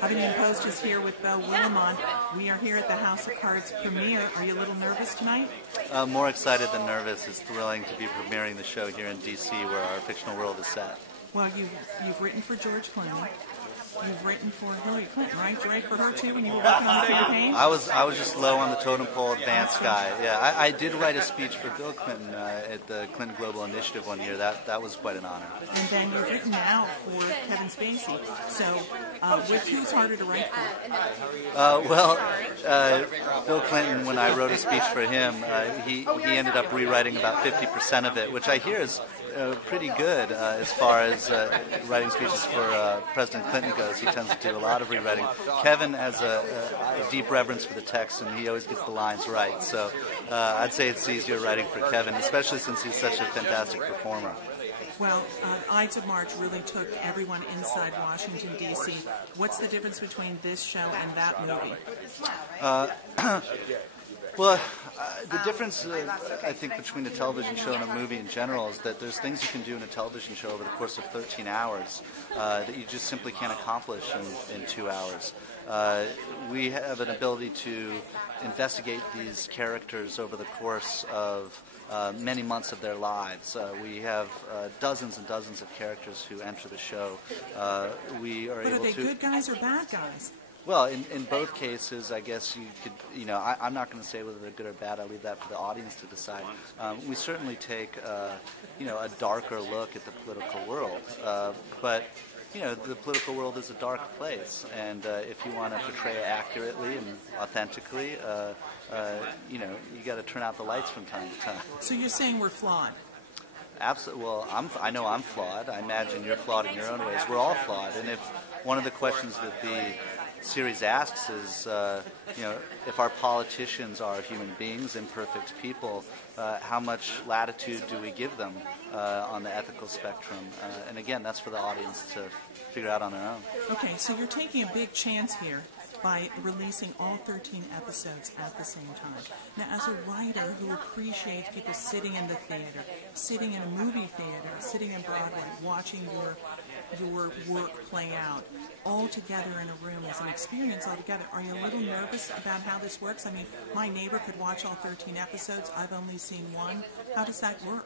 Huffington Post is here with Beau Willimon. We are here at the House of Cards premiere. Are you a little nervous tonight? More excited than nervous. It's thrilling to be premiering the show here in D.C., where our fictional world is set. Well, you've written for George Clooney. You've written for Hillary Clinton, right? Did you write for her too when you were working on the campaign? I was just low on the totem pole advanced guy. Yeah, I did write a speech for Bill Clinton at the Clinton Global Initiative one year. That was quite an honor. And then you've written now for Kevin Spacey. So, who's harder to write for? Bill Clinton, when I wrote a speech for him, he ended up rewriting about 50% of it, which I hear is pretty good as far as writing speeches for President Clinton goes. He tends to do a lot of rewriting. Kevin has a deep reverence for the text, and he always gets the lines right. So I'd say it's easier writing for Kevin, especially since he's such a fantastic performer. Well, Ides of March really took everyone inside Washington, D.C. What's the difference between this show and that movie? The difference, I think, between a television show and a movie in general is that there's things you can do in a television show over the course of 13 hours that you just simply can't accomplish in 2 hours. We have an ability to investigate these characters over the course of many months of their lives. We have dozens and dozens of characters who enter the show. We are able to... But are they good guys or bad guys? Well, in both cases, I guess you could, I'm not going to say whether they're good or bad. I leave that for the audience to decide. We certainly take, a darker look at the political world. But the political world is a dark place. And if you want to portray it accurately and authentically, you got to turn out the lights from time to time. So you're saying we're flawed? Absolutely. Well, I know I'm flawed. I imagine you're flawed in your own ways. We're all flawed. And if one of the questions that the series asks is, if our politicians are human beings, imperfect people, how much latitude do we give them on the ethical spectrum? And again, that's for the audience to figure out on their own. Okay, so you're taking a big chance here by releasing all 13 episodes at the same time. Now, as a writer who appreciates people sitting in the theater, sitting in a movie theater, sitting in Broadway, watching your work play out, all together in a room as an experience altogether, are you a little nervous about how this works? I mean, my neighbor could watch all 13 episodes. I've only seen one. How does that work?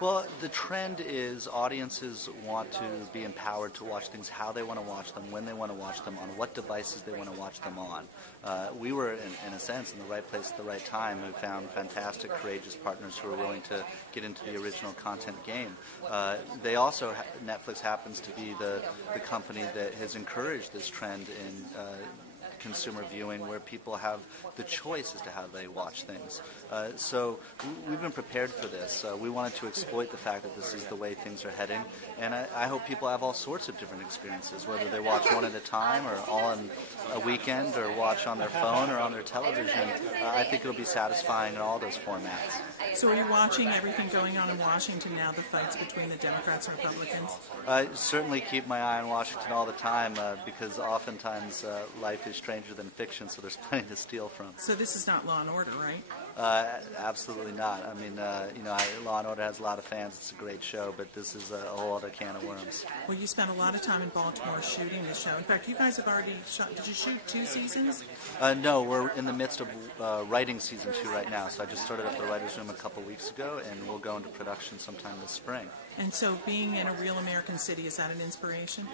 Well, the trend is audiences want to be empowered to watch things how they want to watch them, when they want to watch them, on what devices they want to watch them on. We were, in a sense, in the right place at the right time. We found fantastic, courageous partners who were willing to get into the original content game. They also, Netflix happens to be the company that has encouraged this trend in consumer viewing, where people have the choice as to how they watch things. So we've been prepared for this. We wanted to exploit the fact that this is the way things are heading, and I hope people have all sorts of different experiences, whether they watch one at a time or all in a weekend or watch on their phone or on their television. I think it'll be satisfying in all those formats. So are you watching everything going on in Washington now, the fights between the Democrats and Republicans? I certainly keep my eye on Washington all the time because oftentimes life is stranger than fiction, so there's plenty to steal from. So this is not Law and Order, right? Absolutely not. I mean, Law and Order has a lot of fans. It's a great show, but this is a whole other can of worms. Well, you spent a lot of time in Baltimore shooting this show. In fact, you guys have already shot. Did you shoot 2 seasons? No, we're in the midst of writing season 2 right now. So I just started up the writer's room a couple weeks ago, and we'll go into production sometime this spring. And so being in a real American city, is that an inspiration?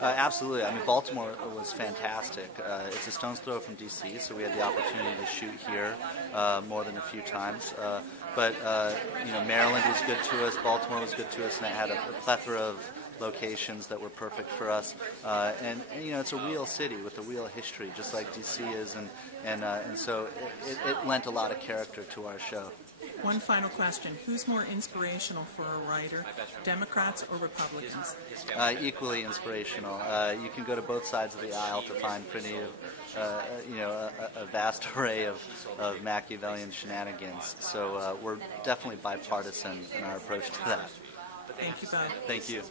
Absolutely. I mean, Baltimore was fantastic. It's a stone's throw from D.C., so we had the opportunity to shoot here more than a few times. But Maryland was good to us, Baltimore was good to us, and it had a plethora of locations that were perfect for us. And it's a real city with a real history, just like D.C. is, and so it lent a lot of character to our show. One final question. Who's more inspirational for a writer, Democrats or Republicans? Equally inspirational. You can go to both sides of the aisle to find plenty of, a vast array of Machiavellian shenanigans. So we're definitely bipartisan in our approach to that. Thank you, Bob. Thank you.